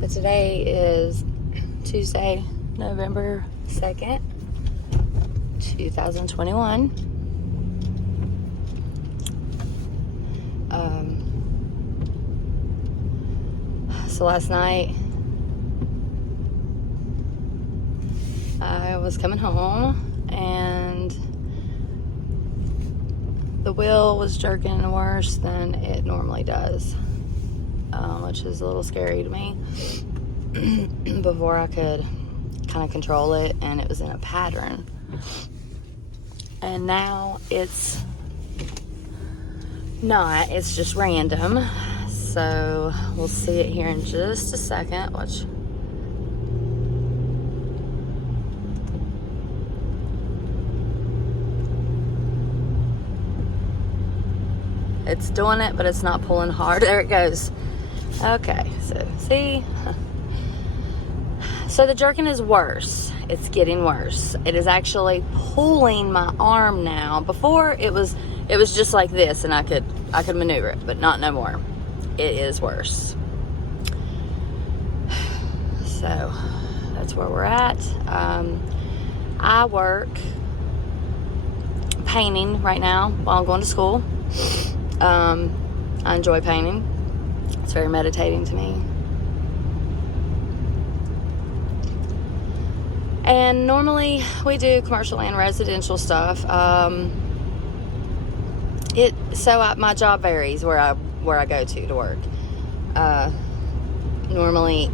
So today is Tuesday, November 2nd, 2021. So last night I was coming home and the wheel was jerking worse than it normally does, which is a little scary to me. Before I could kind of control it, and it was in a pattern, and now it's not, it's just random. So we'll see it here in just a second. Watch. It's doing it, but it's not pulling hard. There it goes. Okay, so see? So the jerking is worse. It's getting worse. It is actually pulling my arm now. Before it was just like this, and I could maneuver it, but not no more. It is worse. So that's where we're at. I work painting right now while I'm going to school. I enjoy painting. It's very meditating to me. And normally we do commercial and residential stuff. My job varies where I go to work. Normally,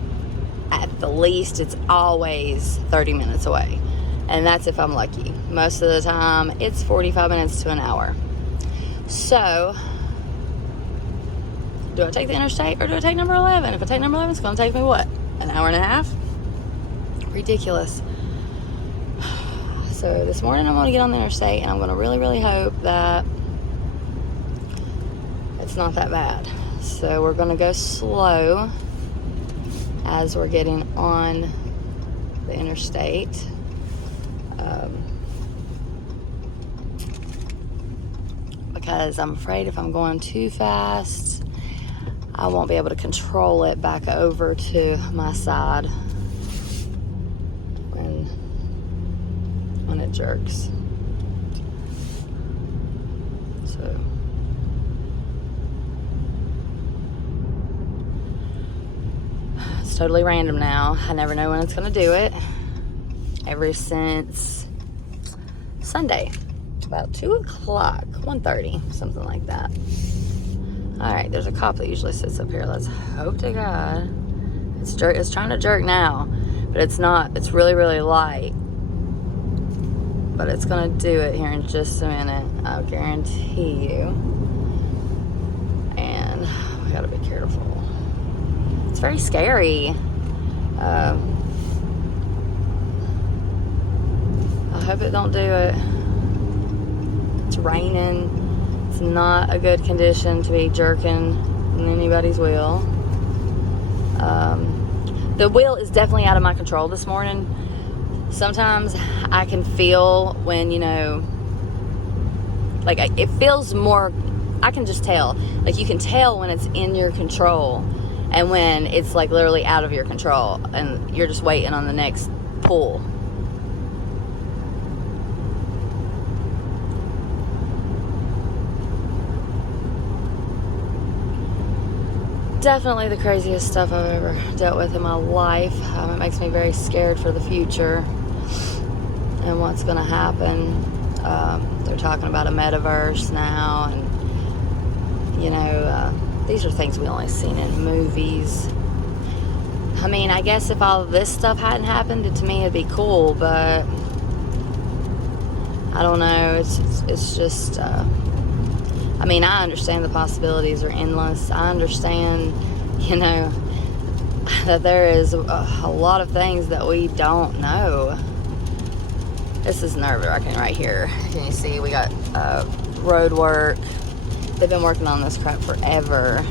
at the least, it's always 30 minutes away, and that's if I'm lucky. Most of the time, it's 45 minutes to an hour. So, do I take the interstate or do I take number 11? If I take number 11, it's going to take me what? An hour and a half? Ridiculous. So this morning I'm going to get on the interstate, and I'm going to really, really hope that it's not that bad. So we're going to go slow as we're getting on the interstate. Because I'm afraid if I'm going too fast, I won't be able to control it back over to my side when it jerks. So it's totally random now. I never know when it's going to do it. Ever since Sunday, about 2 o'clock, 1:30, something like that. All right, there's a cop that usually sits up here. Let's hope to God it's trying to jerk now, but it's not. It's really, really light. But it's going to do it here in just a minute, I'll guarantee you. And we got to be careful. It's very scary. I hope it don't do it. It's raining. It's not a good condition to be jerking in anybody's wheel. The wheel is definitely out of my control this morning. Sometimes I can feel when, like it feels more, I can just tell. Like you can tell when it's in your control and when it's like literally out of your control and you're just waiting on the next pull. Definitely the craziest stuff I've ever dealt with in my life. It makes me very scared for the future and what's going to happen. They're talking about a metaverse now, and these are things we only seen in movies. I mean, I guess if all of this stuff hadn't happened, to me it'd be cool, but I don't know. It's just. I mean, I understand the possibilities are endless. I understand, that there is a lot of things that we don't know. This is nerve-wracking right here. Can you see? We got road work. They've been working on this crap forever.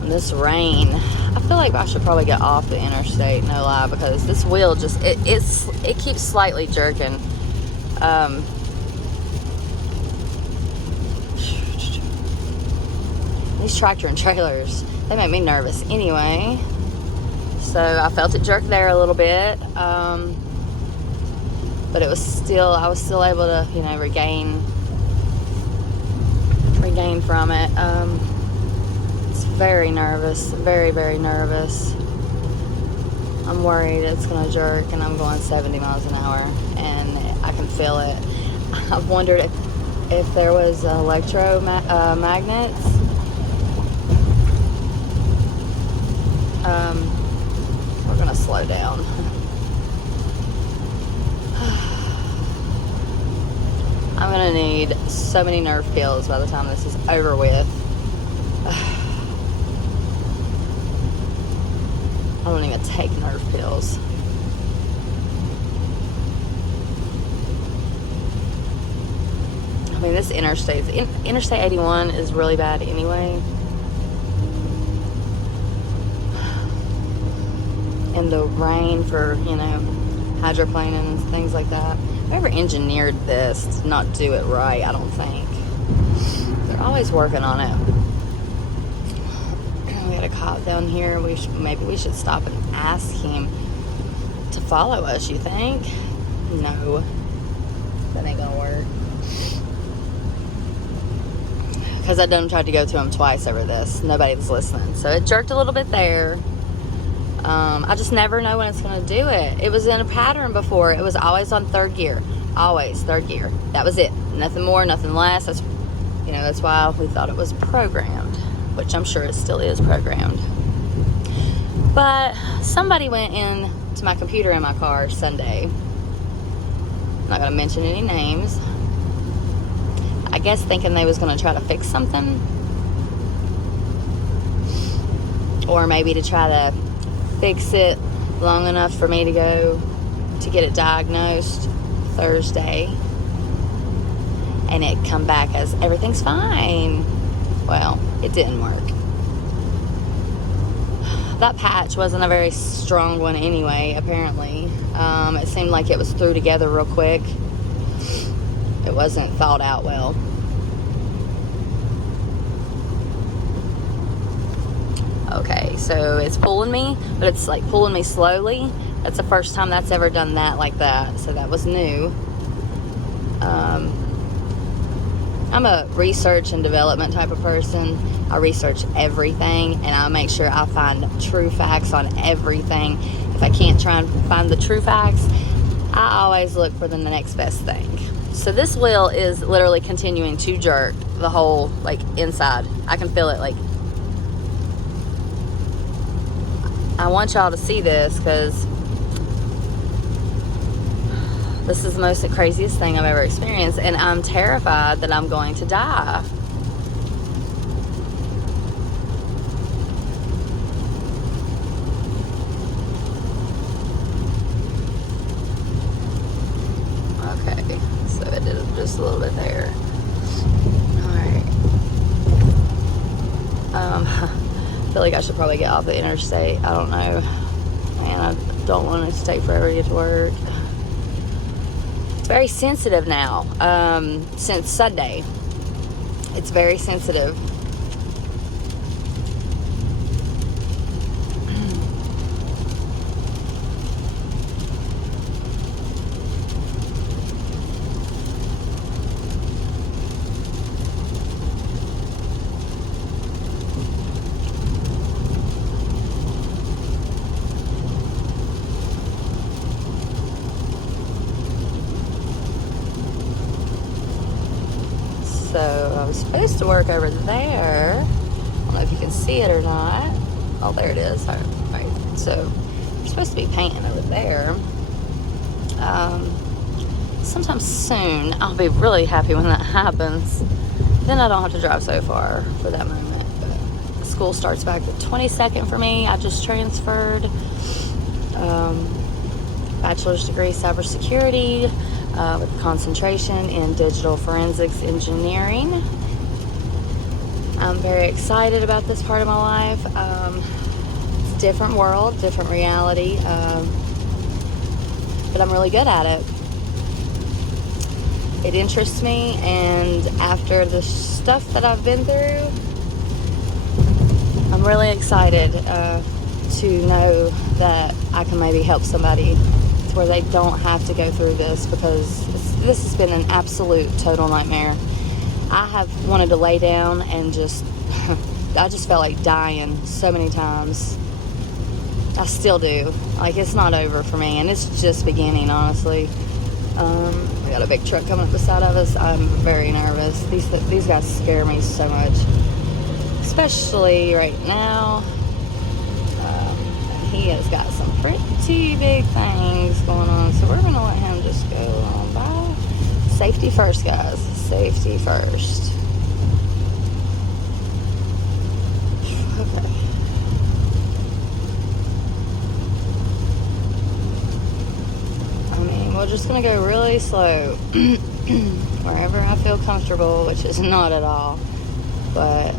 And this rain, I feel like I should probably get off the interstate, no lie, because this wheel just, it keeps slightly jerking. These tractor and trailers, they make me nervous anyway. So I felt it jerk there a little bit. But it was still, I was still able to, you know, regain from it. It's very nervous, very, very nervous. I'm worried it's going to jerk, and I'm going 70 miles an hour, and I can feel it. I've wondered if there was magnets. We're going to slow down. I'm going to need so many nerve pills by the time this is over with. I don't even take nerve pills. I mean, this Interstate 81 is really bad anyway. And the rain for, you know, hydroplaning and things like that. Whoever engineered this did not do it right, I don't think. They're always working on it. We got a cop down here. Maybe we should stop and ask him to follow us, you think? No. That ain't gonna work. Because I done tried to go to him twice over this. Nobody was listening. So it jerked a little bit there. I just never know when it's going to do it. It was in a pattern before. It was always on third gear. Always third gear. That was it. Nothing more, nothing less. That's, you know, that's why we thought it was programmed, which I'm sure it still is programmed. But somebody went in to my computer in my car Sunday. I'm not going to mention any names. I guess thinking they was going to try to fix something. Or maybe to try to fix it long enough for me to go to get it diagnosed Thursday, and it come back as everything's fine. Well, it didn't work. That patch wasn't a very strong one anyway, apparently. It seemed like it was through together real quick. It wasn't thought out well. Okay, so it's pulling me, but it's like pulling me slowly. That's the first time that's ever done that like that, so that was new. I'm a research and development type of person. I research everything, and I make sure I find true facts on everything. If I can't try and find the true facts, I always look for the next best thing. So this wheel is literally continuing to jerk the whole, like, inside. I can feel it, like, I want y'all to see this because this is the most craziest thing I've ever experienced, and I'm terrified that I'm going to die. Okay, so it did just a little bit there. Alright. I feel like I should probably get off the interstate. I don't know. Man, I don't want to stay forever to get to work. It's very sensitive now. Since Sunday. It's very sensitive. So I was supposed to work over there. I don't know if you can see it or not. Oh, there it is. All right. So we're supposed to be painting over there. Sometime soon. I'll be really happy when that happens. Then I don't have to drive so far for that moment. But school starts back the 22nd for me. I just transferred. Bachelor's degree cybersecurity. With a concentration in digital forensics engineering. I'm very excited about this part of my life. It's a different world, different reality, but I'm really good at it. It interests me, and after the stuff that I've been through, I'm really excited. to know that I can maybe help somebody to where they don't have to go through this, because this has been an absolute total nightmare. I have wanted to lay down and I just felt like dying so many times. I still do. Like, it's not over for me, and it's just beginning, honestly. We got a big truck coming up the side of us. I'm very nervous. These guys scare me so much, especially right now. He has got some pretty big things going on, so we're gonna let him just go on by. Safety first, guys. Safety first. Okay. I mean, we're just gonna go really slow wherever I feel comfortable, which is not at all, but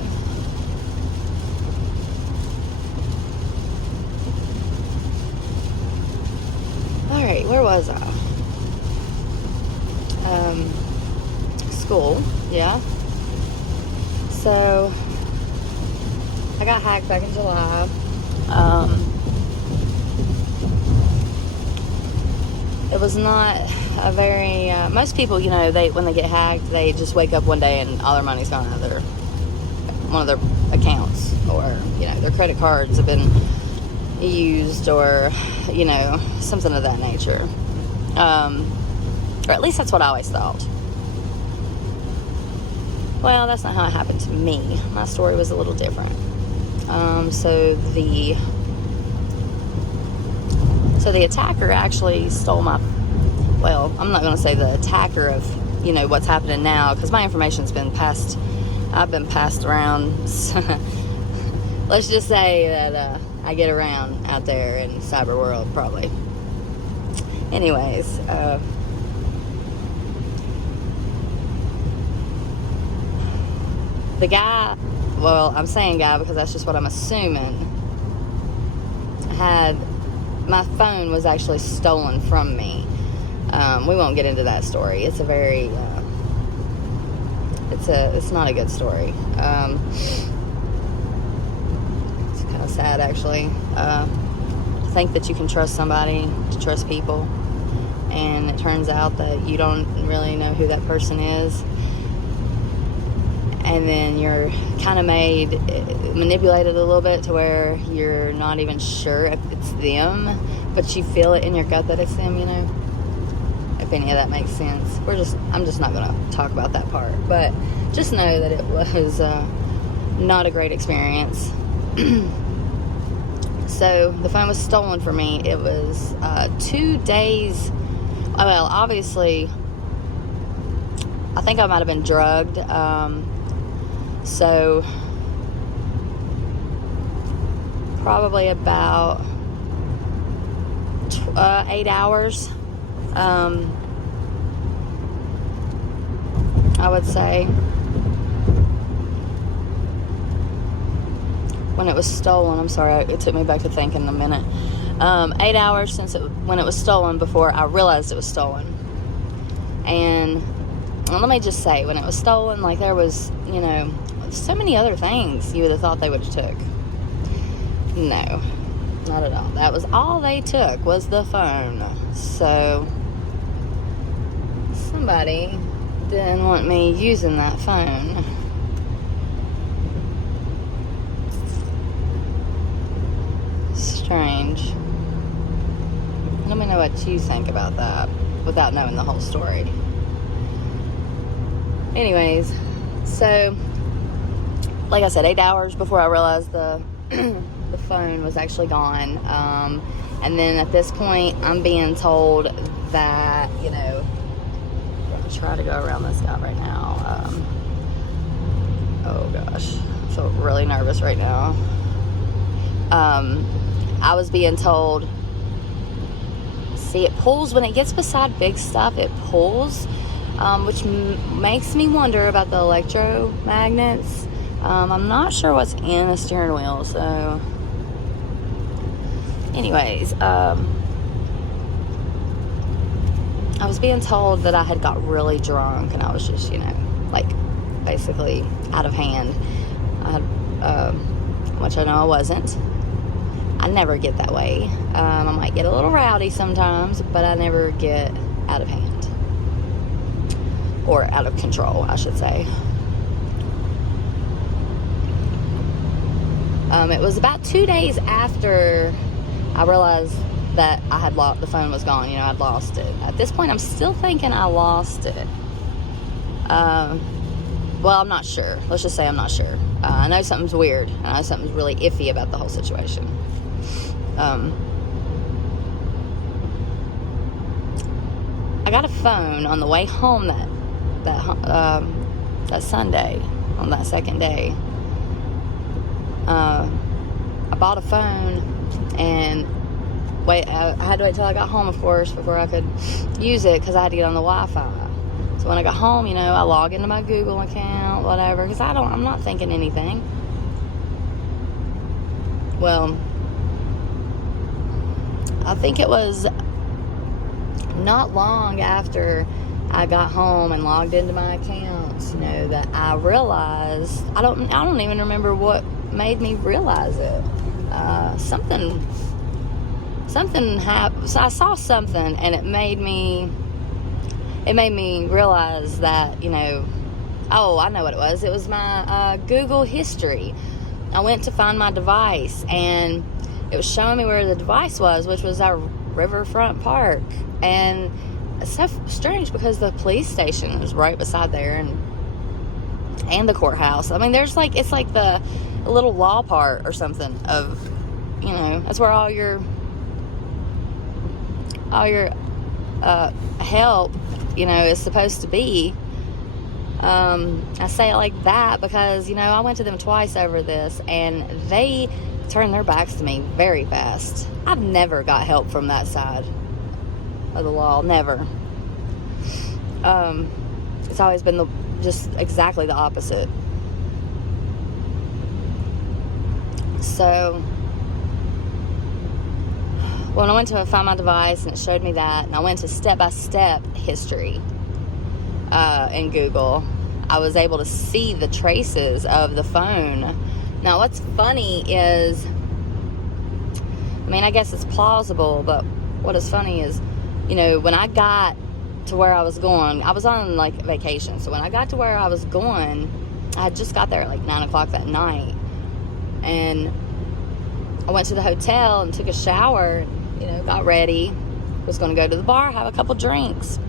alright, where was I? School, yeah. So I got hacked back in July. It was not a very most people, you know, when they get hacked, they just wake up one day and all their money's gone out of one of their accounts, or, you know, their credit cards have been used, or, you know, something of that nature. Or at least that's what I always thought. Well, that's not how it happened to me. My story was a little different. So the attacker actually stole my, well, I'm not going to say the attacker of, you know, what's happening now, because my information's been passed, I've been passed around. Let's just say that I get around out there in cyber world, probably. Anyways, the guy, well, I'm saying guy because that's just what I'm assuming, my phone was actually stolen from me. We won't get into that story. It's a very, it's not a good story. It's kind of sad, actually. To think that you can trust somebody, to trust people, and it turns out that you don't really know who that person is. And then you're kind of manipulated a little bit to where you're not even sure if it's them, but you feel it in your gut that it's them, you know? If any of that makes sense. I'm just not going to talk about that part. But just know that it was not a great experience. So the phone was stolen from me. It was 2 days. Well, obviously, I think I might have been drugged. So probably about 8 hours, I would say, when it was stolen. I'm sorry, it took me back to thinking a minute. 8 hours when it was stolen, before I realized it was stolen. And let me just say, when it was stolen, like, there was, you know, so many other things you would have thought they would have took. No, not at all. That was all they took, was the phone. So somebody didn't want me using that phone. Strange. Let me know what you think about that without knowing the whole story. Anyways, so like I said, 8 hours before I realized the phone was actually gone. And then at this point, I'm being told that, you know, I'm going to try to go around this guy right now. Oh gosh, I feel really nervous right now. I was being told, see, it pulls when it gets beside big stuff, it pulls, which makes me wonder about the electromagnets. I'm not sure what's in the steering wheel, so anyways, I was being told that I had got really drunk, and I was just, you know, like, basically out of hand. Which I know I wasn't. I I never get that way. I might get a little rowdy sometimes, but I never get out of hand. Or out of control, I should say. It was about 2 days after I realized that I had lost, the phone was gone. You know, I'd lost it. At this point, I'm still thinking I lost it. Well, I'm not sure. Let's just say I'm not sure. I know something's weird. I know something's really iffy about the whole situation. I got a phone on the way home that Sunday, on that second day. I bought a phone and I had to wait till I got home, of course, before I could use it because I had to get on the Wi-Fi. So when I got home, you know, I log into my Google account, whatever, because I'm not thinking anything. Well, I think it was not long after I got home and logged into my accounts, you know, that I realized, I don't even remember what made me realize it. Something happened. So I saw something, and it made me realize that, you know, oh, I know what it was. It was my Google history. I went to find my device, and it was showing me where the device was, which was our Riverfront Park. And it's so strange because the police station is right beside there, and the courthouse. I mean, it's like the little law part or something of, you know, that's where all your help, you know, is supposed to be. I say it like that because, you know, I went to them twice over this, and they turned their backs to me very fast. I've never got help from that side of the law, never. It's always been just exactly the opposite. So when I went to find my device, and it showed me that, and I went to step-by-step history in Google, I was able to see the traces of the phone. Now, what's funny is, I mean, I guess it's plausible, but what is funny is, you know, when I got to where I was going, I was on, like, vacation. So when I got to where I was going, I had just got there at, like, 9 o'clock that night. And I went to the hotel and took a shower, you know, got ready. Was going to go to the bar, have a couple drinks.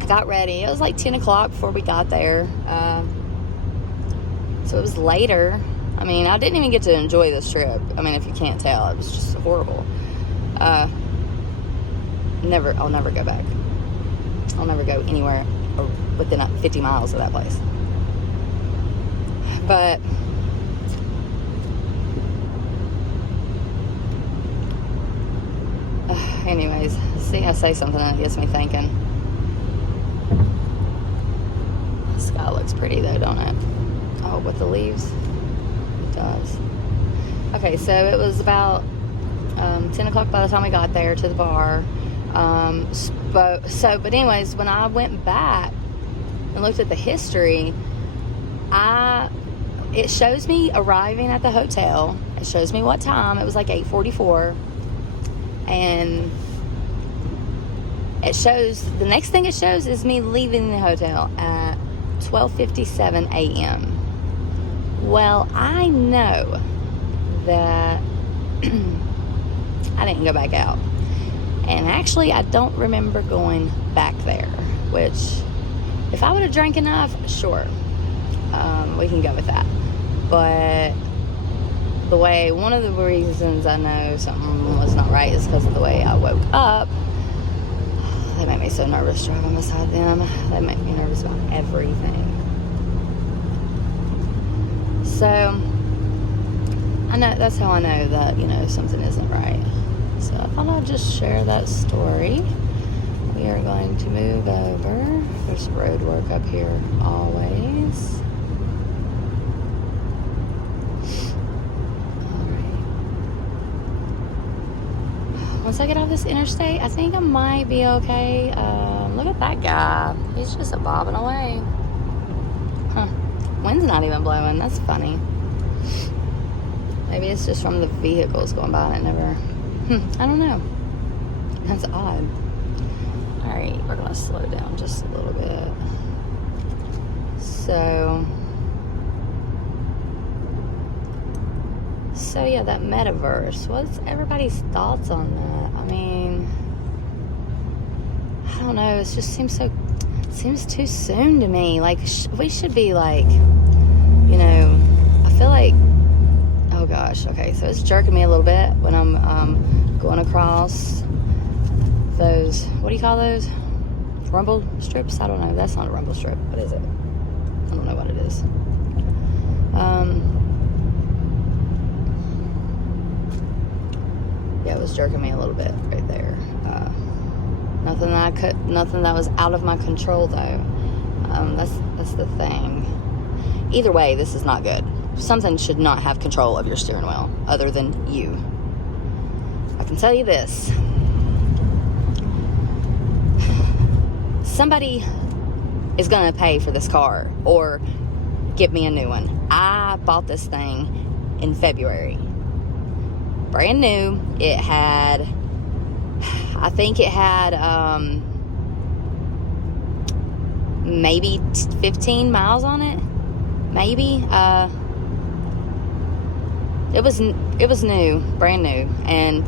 I got ready. It was like 10 o'clock before we got there. So it was later. I mean, I didn't even get to enjoy this trip. I mean, if you can't tell, it was just horrible. I'll never go back. I'll never go anywhere within 50 miles of that place. But anyways, see, I say something and it gets me thinking. The sky looks pretty though, don't it? Oh, with the leaves. It does. Okay, so it was about 10 o'clock by the time we got there to the bar. But anyways, when I went back and looked at the history, it shows me arriving at the hotel. It shows me what time. It was like 8:44. And it shows, the next thing it shows is me leaving the hotel at 12:57 a.m. Well, I know that I didn't go back out. And actually, I don't remember going back there, which, if I would have drank enough, sure, we can go with that. But one of the reasons I know something was not right is because of the way I woke up. They make me so nervous driving beside them. They make me nervous about everything. So, I know, that's how I know that, you know, something isn't right. So I thought I'd just share that story. We are going to move over. There's road work up here always. Alright. Once I get off this interstate, I think I might be okay. Look at that guy. He's just bobbing away. Huh. Wind's not even blowing. That's funny. Maybe Maybe it's just from the vehicles going by and it never... I don't know. That's odd. Alright, we're going to slow down just a little bit. So yeah, that metaverse. What's everybody's thoughts on that? I mean, I don't know. It just seems too soon to me. Like, we should be like, you know, I feel like, oh gosh, okay, so it's jerking me a little bit when I'm going across those, what do you call those? Rumble strips? I don't know. That's not a rumble strip. What is it? I don't know what it is. Yeah, it was jerking me a little bit right there. Nothing that was out of my control though. That's the thing. Either way, this is not good. Something should not have control of your steering wheel other than you. I can tell you this. Somebody is gonna pay for this car or get me a new one. I bought this thing in February. Brand new. It had, I think it had maybe 15 miles on it. Maybe. It was new, brand new, and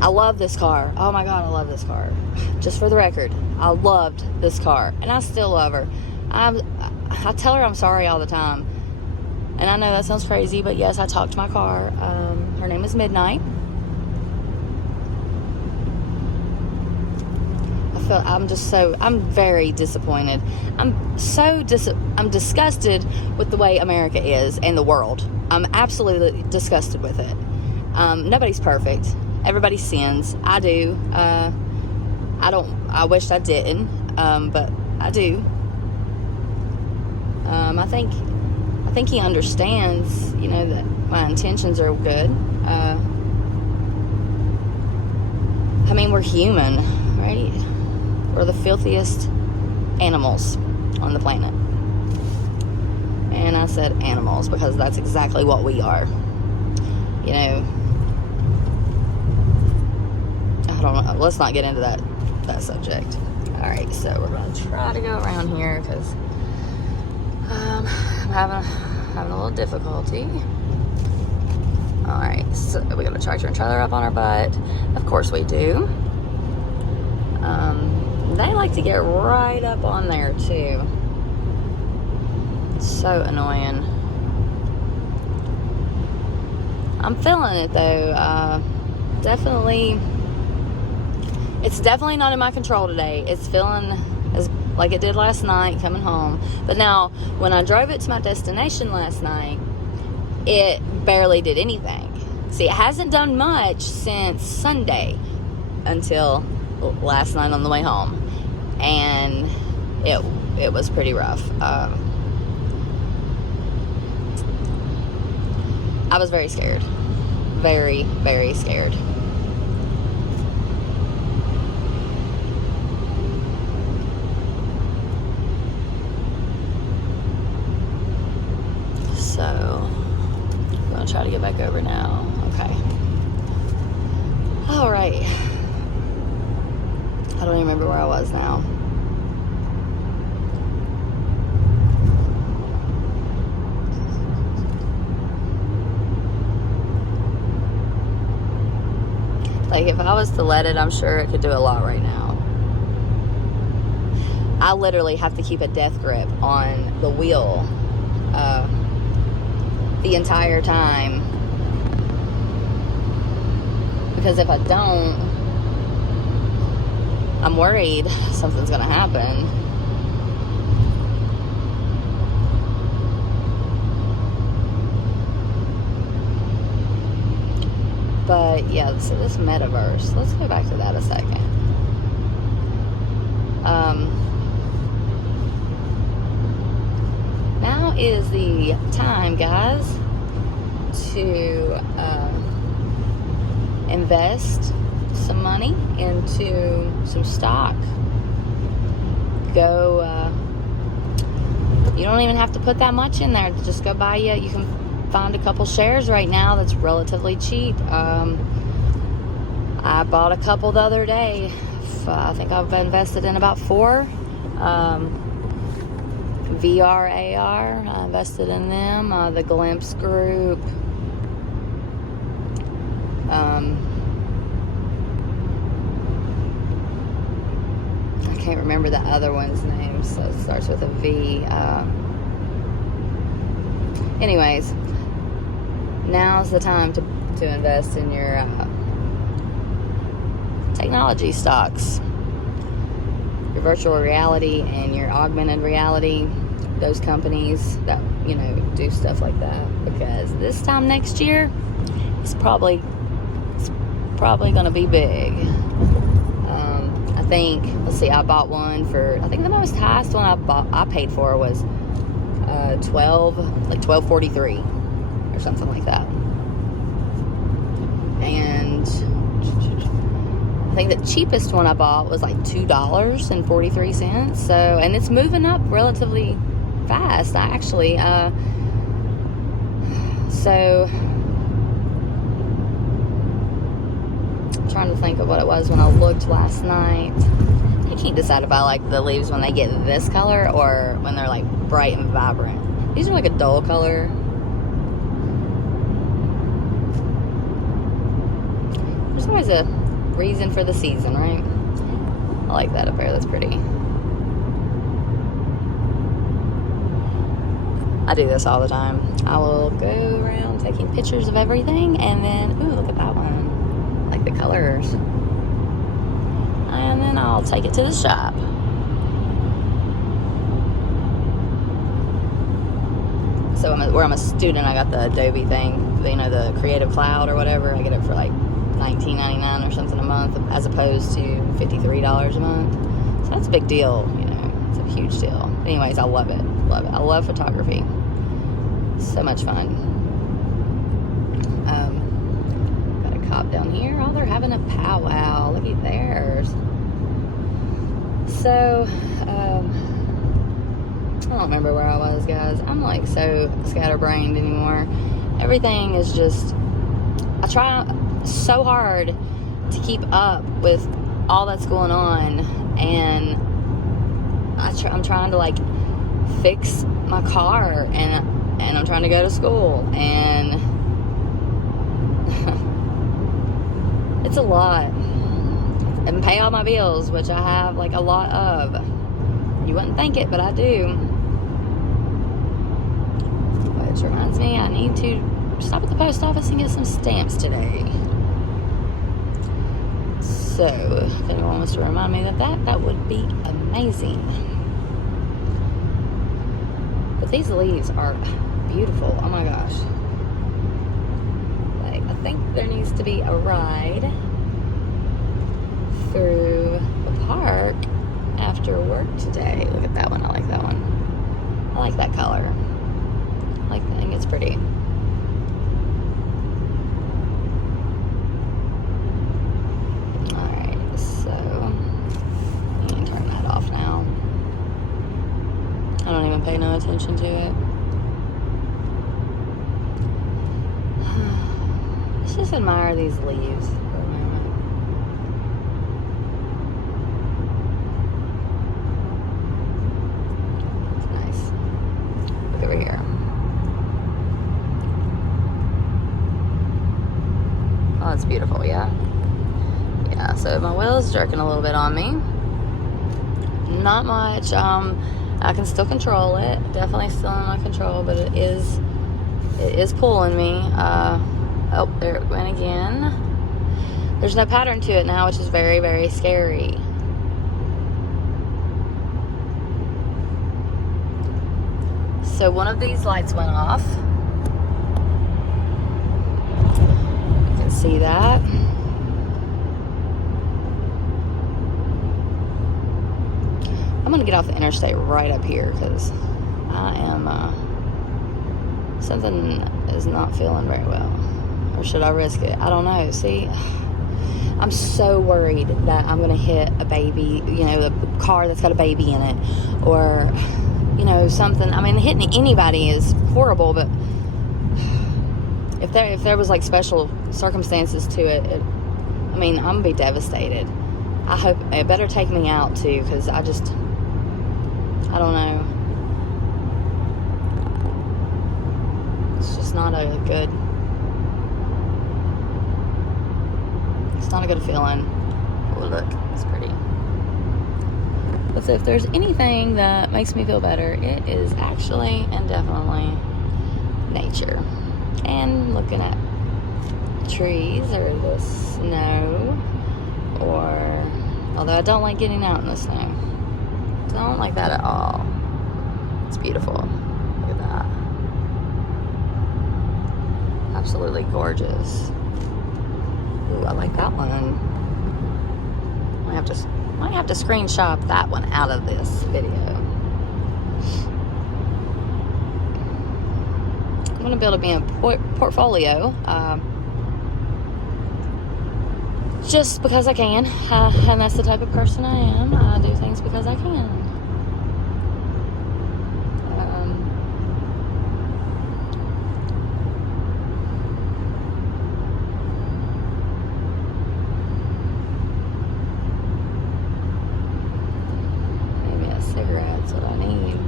I love this car. Oh my God, I love this car. Just for the record, I loved this car, and I still love her. I tell her I'm sorry all the time, and I know that sounds crazy, but yes, I talk to my car. Her name is Midnight. I'm very disappointed. I'm disgusted with the way America is and the world. I'm absolutely disgusted with it. Nobody's perfect. Everybody sins. I do. I wish I didn't, but I do. I think he understands, you know, that my intentions are good. I mean, we're human, right? We're the filthiest animals on the planet. And I said animals because that's exactly what we are. You know, I don't know. Let's not get into that subject. Alright, so we're going to try to go around here because I'm having a little difficulty. Alright, so we got a tractor and trailer up on our butt. Of course we do. They like to get right up on there too. It's so annoying. I'm feeling it though. It's definitely not in my control today. It's feeling like it did last night coming home. But now, when I drove it to my destination last night, it barely did anything. See, it hasn't done much since Sunday until last night on the way home. And it was pretty rough. I was very scared. Very, very scared. So, I'm going to try to get back over now. Okay. All right. I don't even remember where I was now. Like, if I was to let it, I'm sure it could do a lot right now. I literally have to keep a death grip on the wheel the entire time. Because if I don't, I'm worried something's gonna happen. But yeah, so this metaverse, let's go back to that a second. Now is the time, guys, to invest some money into some stock. Go, you don't even have to put that much in there. Just go buy you can find a couple shares right now that's relatively cheap. I bought a couple the other day. I think I've invested in about 4. VRAR, I invested in them. The Glimpse Group. I can't remember the other one's name, so it starts with a V. Anyways, now's the time to invest in your technology stocks, your virtual reality and your augmented reality, those companies that, you know, do stuff like that, because this time next year it's probably going to be big. I think, let's see, I bought one for, I think the most highest one I paid for was $12.43 or something like that. And I think the cheapest one I bought was like $2.43. So, and it's moving up relatively fast, actually. So, I'm trying to think of what it was when I looked last night. I can't decide if I like the leaves when they get this color or when they're like bright and vibrant. These are like a dull color. There's always a reason for the season, right? I like that up there. That's pretty. I do this all the time. I will go around taking pictures of everything, and then, ooh, look at that one. I like the colors. And then I'll take it to the shop. So where I'm a student, I got the Adobe thing, you know, the Creative Cloud or whatever. I get it for like $19.99 or something a month, as opposed to $53 a month. So that's a big deal, you know. It's a huge deal. Anyways, I love it. Love it. I love photography. So much fun. Got a cop down here. Oh, they're having a powwow. Look at theirs. So, I don't remember where I was, guys. I'm like so scatterbrained anymore. Everything is just, I try so hard to keep up with all that's going on, and I'm trying to like fix my car, and I'm trying to go to school, and it's a lot, and pay all my bills, which I have like a lot of. You wouldn't think it, but I do. Which reminds me, I need to stop at the post office and get some stamps today. So, if anyone wants to remind me of that would be amazing. But these leaves are beautiful. Oh my gosh. Like, I think there needs to be a ride through the park after work today. Look at that one. I like that one. I like that color. I think it's pretty. Alright, so I'm going to turn that off now. I don't even pay no attention to it. Let's just admire these leaves for a moment. It's nice. Look over here. Oh, it's beautiful, yeah? Yeah, so my wheel's jerking a little bit on me. Not much. I can still control it. Definitely still in my control, but it is pulling me. Oh, there it went again. There's no pattern to it now, which is very, very scary. So one of these lights went off. You can see that. I'm going to get off the interstate right up here because I am, something is not feeling very well. Or should I risk it? I don't know. See, I'm so worried that I'm going to hit a baby, you know, a car that's got a baby in it. Or, you know, something. I mean, hitting anybody is horrible, but if there was like special circumstances to it, I mean, I'm gonna be devastated. I hope it better take me out too, because I don't know. It's just not a good. It's not a good feeling. Oh, look, it's pretty. But so if there's anything that makes me feel better, it is actually and definitely nature. And looking at trees or the snow, or, although I don't like getting out in the snow. Don't like that at all. It's beautiful. Look at that. Absolutely gorgeous. Ooh, I like that one. I might have to screenshot that one out of this video. I'm going to build me a portfolio. Just because I can. And that's the type of person I am. I do things because I can. Cigarette's what I need.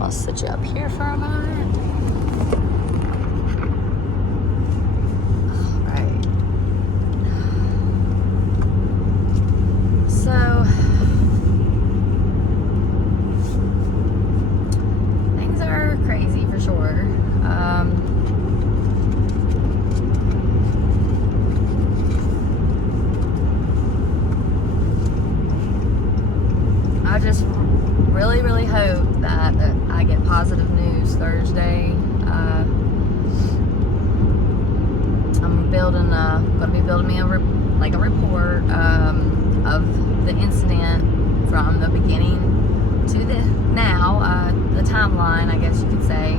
I'll sit you up here for a moment. Alright. So, things are crazy for sure. I just really, really hope that I get positive news Thursday. I'm going to be building me a report of the incident from the beginning to the now, the timeline, I guess you could say.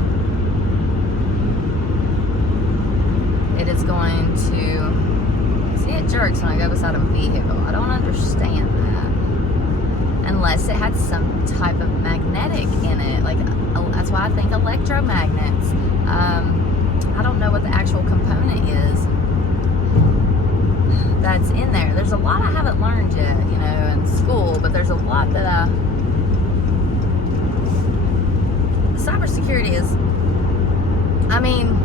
It is going to, see, it jerks when I go beside a vehicle. I don't understand that. Unless it had some type of magnetic in it, like that's why I think electromagnets. I don't know what the actual component is that's in there. There's a lot I haven't learned yet, in school, but there's a lot that cybersecurity is. I mean,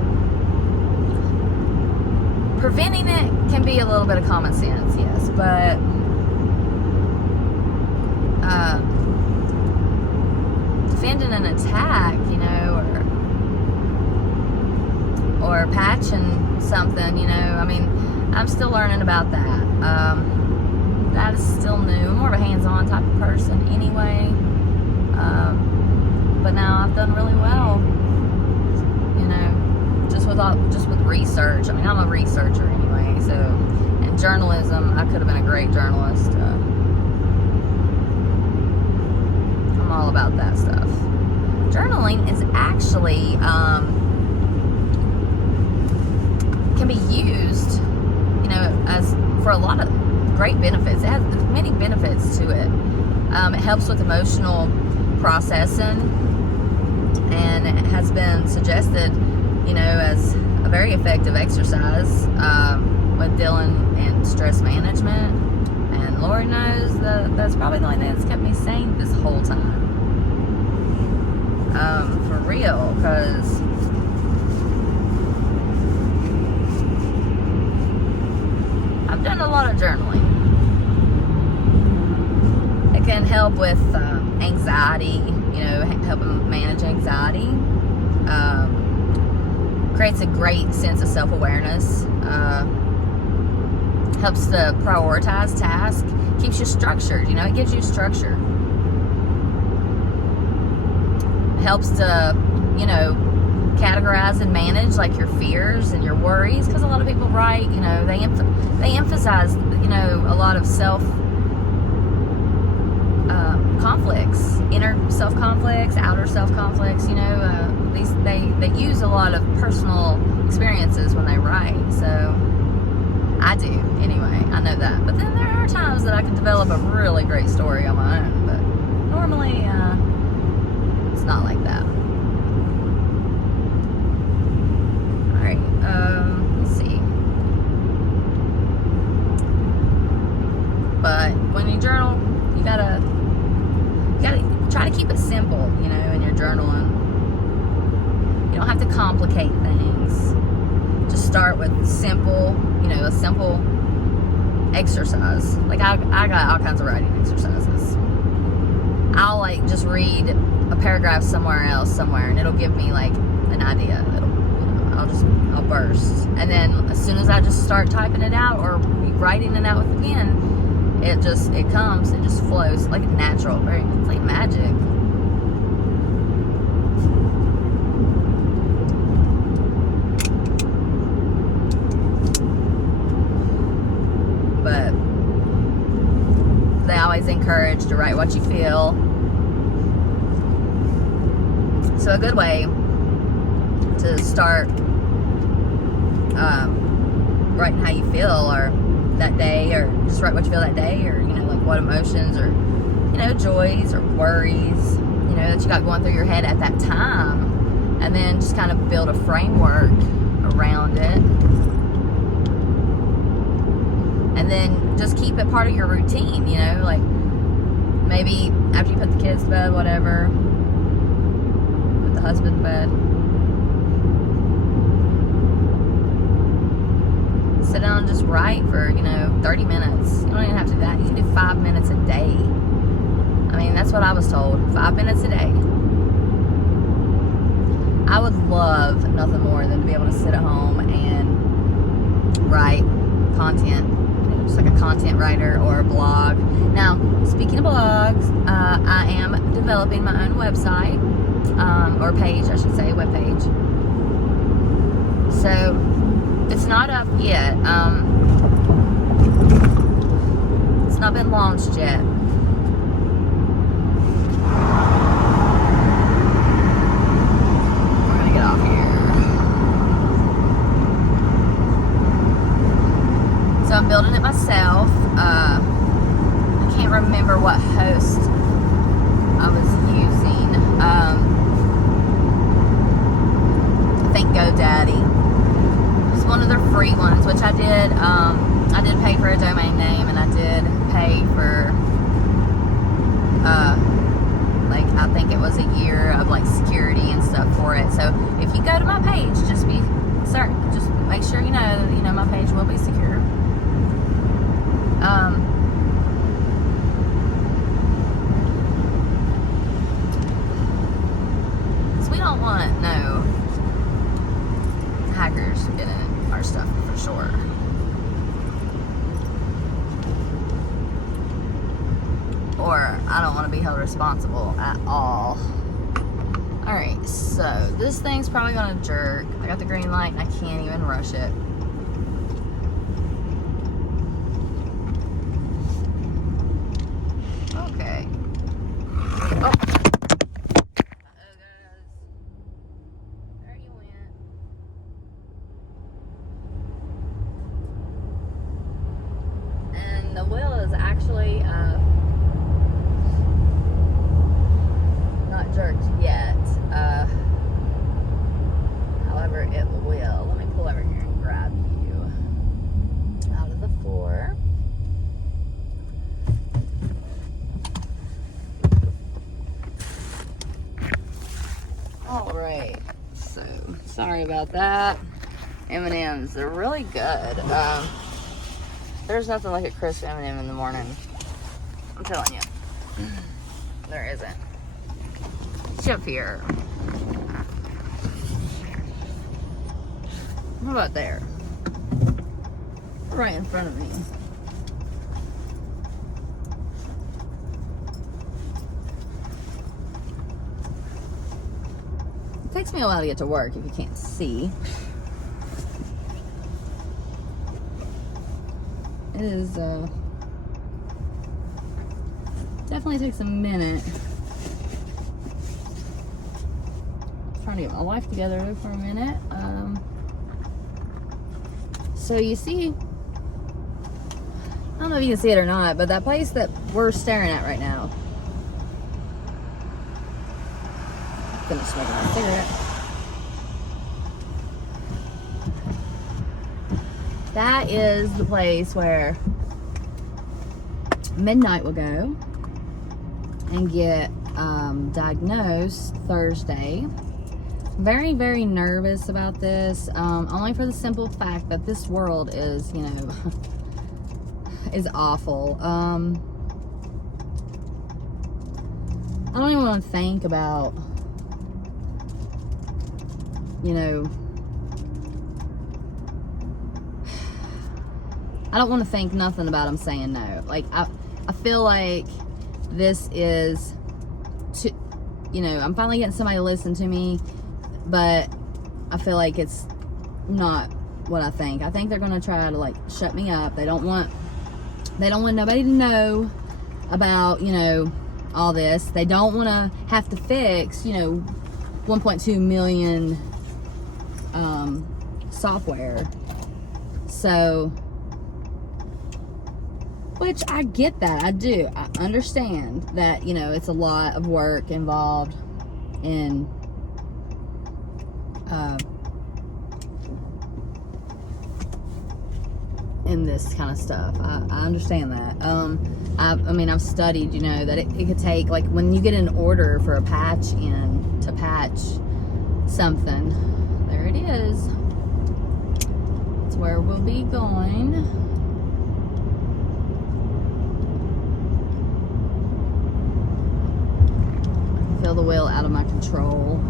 preventing it can be a little bit of common sense, yes, but. Defending an attack, or patching something, I mean, I'm still learning about that. That is still new. I'm more of a hands-on type of person anyway. But now I've done really well, just with research. I mean, I'm a researcher anyway, so, and journalism, I could have been a great journalist. All about that stuff. Journaling is actually can be used, as for a lot of great benefits. It has many benefits to it. It helps with emotional processing, and it has been suggested, as a very effective exercise with dealing and stress management. And Lord knows that's probably the only thing that's kept me sane this whole time. For real, because I've done a lot of journaling. It can help with anxiety, helping manage anxiety. Creates a great sense of self-awareness. Helps to prioritize tasks. Keeps you structured, it gives you structure. Helps to, categorize and manage like your fears and your worries, because a lot of people write, they emphasize, a lot of self conflicts, inner self conflicts, outer self conflicts. They use a lot of personal experiences when they write. So I do anyway. I know that. But then there are times that I can develop a really great story on my own. But normally, it's not like that. don't have to complicate things. Just start with simple, a simple exercise. Like I got all kinds of writing exercises. I'll like just read a paragraph somewhere, and it'll give me like an idea. I'll burst. And then as soon as I just start typing it out or writing it out with a pen, it just flows like natural. It's like magic. But they always encourage to write what you feel. So a good way to start writing how you feel or that day, or just write what you feel that day, or like what emotions or joys or worries that you got going through your head at that time, and then just kind of build a framework around it, and then just keep it part of your routine. Like maybe after you put the kids to bed, whatever, put the husband to bed, sit down and just write for 30 minutes. You don't even have to do that. You can do 5 minutes a day. I mean, that's what I was told, 5 minutes a day. I would love nothing more than to be able to sit at home and write content, just like a content writer or a blog. Now, speaking of blogs, I am developing my own website, or page, I should say, webpage. So it's not up yet. It's not been launched yet. We're gonna get off here. So I'm building it myself. I can't remember what host I was using. I think GoDaddy. One of their free ones, which I did pay for a domain name, and I did pay for like I think it was a year of like security and stuff for it. So if you go to my page, just make sure my page will be secure. So we don't want no hackers getting our stuff for sure. Or I don't want to be held responsible at all. Alright, so this thing's probably gonna jerk. I got the green light and I can't even rush it. Okay. Oh. There you went. And the wheel is actually not jerked yet. However, it will. Let me pull over here and grab you out of the floor. All right. So sorry about that. M&Ms, they're really good. There's nothing like a crisp M&M in the morning. I'm telling you, there isn't. Up here. What about there? Right in front of me. It takes me a while to get to work if you can't see. It is definitely takes a minute. Trying to get my life together for a minute. So you see, I don't know if you can see it or not, but that place that we're staring at right now. Finish smoking my cigarette. That is the place where Midnight will go and get diagnosed Thursday very, very nervous about this, only for the simple fact that this world is, you know, is awful. I don't even want to think about, you know, I don't want to think nothing about them saying no. Like, I feel like this is, you know, I'm finally getting somebody to listen to me, but I feel like it's not what I think. I think they're going to try to, like, shut me up. They don't want nobody to know about, you know, all this. They don't want to have to fix, you know, 1.2 million software. So, which I get that. I do. I understand that, you know, it's a lot of work involved in this kind of stuff. I understand that. I mean, I've studied, you know, that it could take, like, when you get an order for a patch in to patch something, there it is. It's where we'll be going. I can feel the wheel out of my control.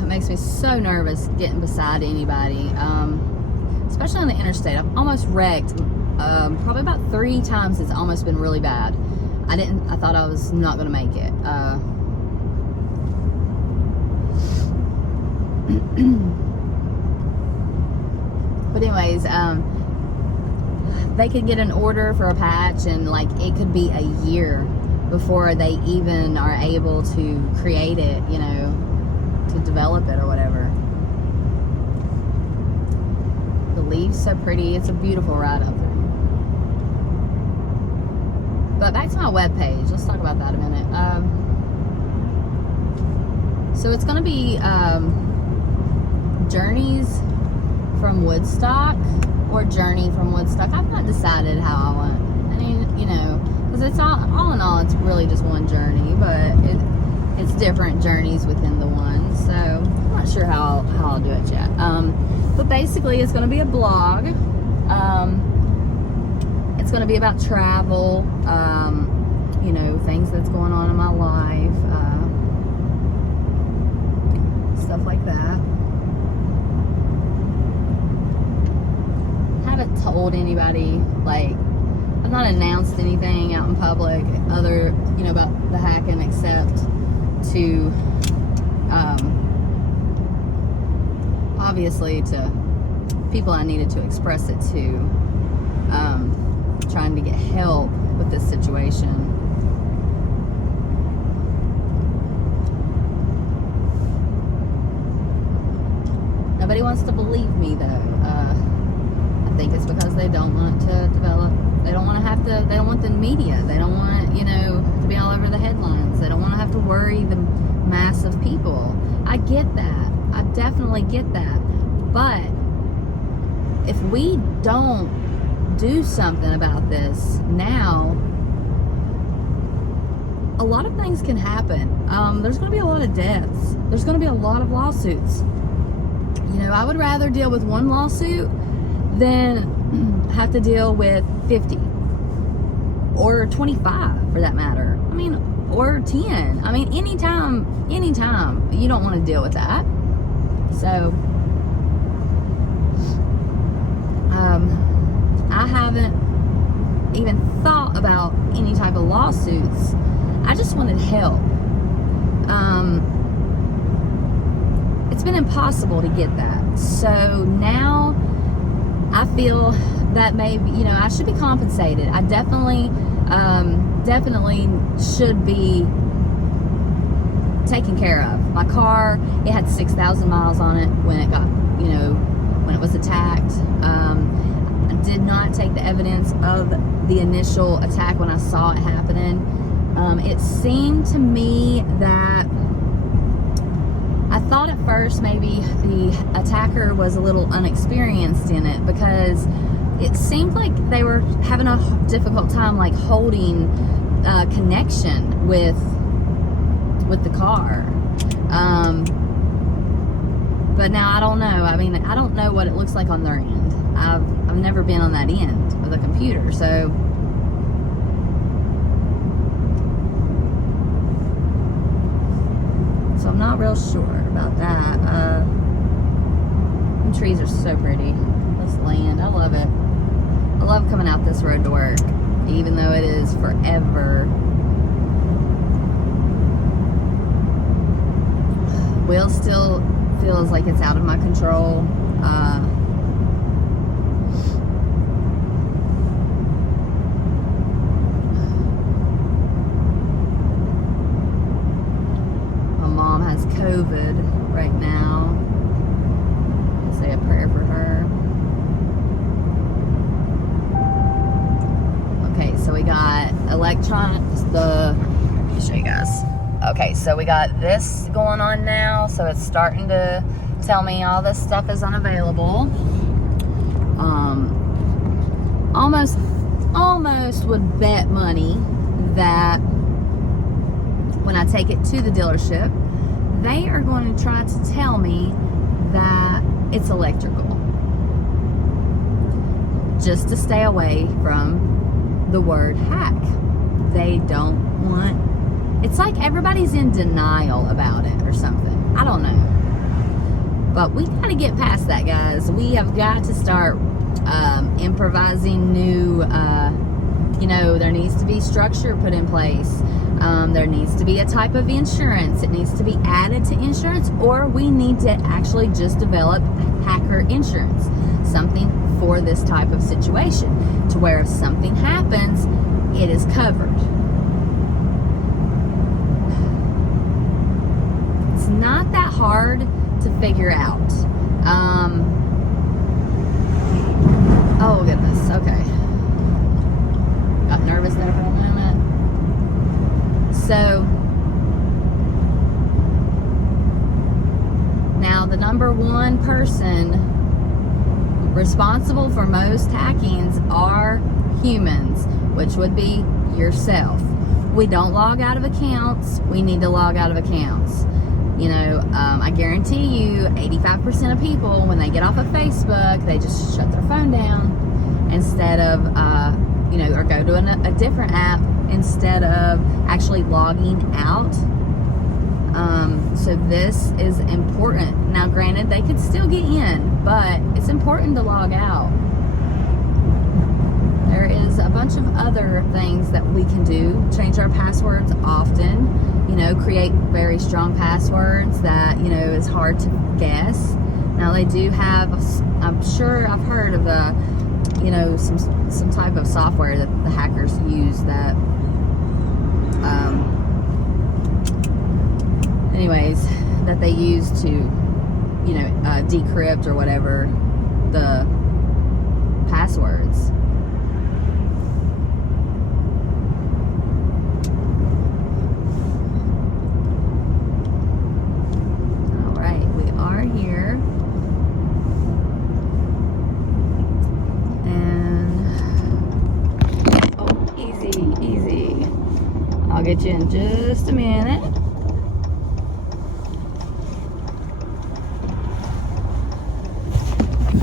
It makes me so nervous getting beside anybody. Especially on the interstate. I've almost wrecked probably about 3 times. It's almost been really bad. I thought I was not going to make it. But anyways, they could get an order for a patch, and, like, it could be a year before they even are able to create it, you know, to develop it or whatever. The leaves so pretty. It's a beautiful ride up there. But back to my webpage. Let's talk about that a minute. So it's going to be Journeys from Woodstock or Journey from Woodstock. I've not decided how I want. I mean, you know, because it's all in all, it's really just one journey, but it's different journeys within the one. So I'm not sure how I'll do it yet. But basically, it's going to be a blog. It's going to be about travel, you know, things that's going on in my life, stuff like that. I haven't told anybody, like, I've not announced anything out in public other, you know, about the hacking, except to, obviously, to people I needed to express it to, trying to get help with this situation. Nobody wants to believe me, though. I think it's because they don't want to develop, they don't want to have to, they don't want the media, they don't want, you know, to be all over the headlines, they don't want to have to worry the mass of people. I get that. I definitely get that. But if we don't do something about this now, a lot of things can happen. There's going to be a lot of deaths. There's going to be a lot of lawsuits. You know, I would rather deal with one lawsuit than have to deal with 50 or 25 for that matter. I mean, or 10. I mean, anytime you don't want to deal with that. So I haven't even thought about any type of lawsuits. I just wanted help. It's been impossible to get that. So now I feel that maybe, you know, I should be compensated. I definitely should be taken care of. My car, it had 6,000 miles on it when it got, you know, when it was attacked. I did not take the evidence of the initial attack when I saw it happening. It seemed to me that I thought at first maybe the attacker was a little unexperienced in it, because it seemed like they were having a difficult time, like, holding connection with the car. But now I don't know. I mean, I don't know what it looks like on their end. I've never been on that end of the computer, so I'm not real sure about that. The trees are so pretty. This land, I love it. I love coming out this road to work, even though it is forever. Will still feels like it's out of my control. My mom has COVID right now. I'll say a prayer for her. Okay, so we got electronics, let me show you guys. Okay, so we got this going on now, so it's starting to tell me all this stuff is unavailable. Almost would bet money that when I take it to the dealership, they are going to try to tell me that it's electrical, just to stay away from the word hack. They don't want, it's like everybody's in denial about it or something. I don't know. But we got to get past that, guys. We have got to start improvising new, there needs to be structure put in place. There needs to be a type of insurance. It needs to be added to insurance, or we need to actually just develop hacker insurance. Something for this type of situation, to where if something happens, it is covered. It's not that hard to figure out. Oh goodness, okay. Got nervous there for a moment. So, now the number one person responsible for most hackings are humans, which would be yourself. We don't log out of accounts. We need to log out of accounts. I guarantee you 85% of people, when they get off of Facebook, they just shut their phone down instead of, or go to a different app instead of actually logging out. So this is important. Now, granted, they could still get in, but it's important to log out. There is a bunch of other things that we can do. Change our passwords often. Create very strong passwords that, is hard to guess. Now, they do have, I'm sure I've heard of some type of software that the hackers use that, that they use to, decrypt or whatever the passwords. I'll get you in just a minute.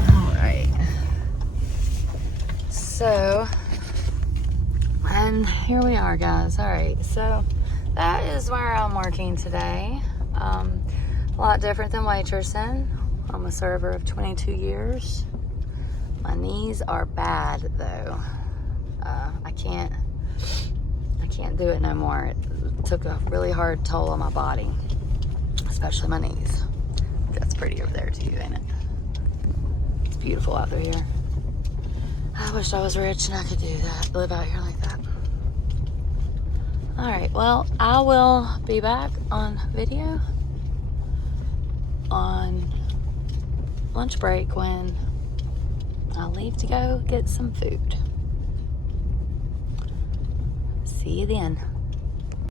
Alright. So, and here we are, guys. Alright, so that is where I'm working today. A lot different than waitressing. I'm a server of 22 years. My knees are bad, though. I can't do it no more. It took a really hard toll on my body, especially my knees. That's pretty over there too, ain't it? It's beautiful out here. I wish I was rich and I could do that, live out here like that. All right, well, I will be back on video on lunch break when I leave to go get some food. See you then.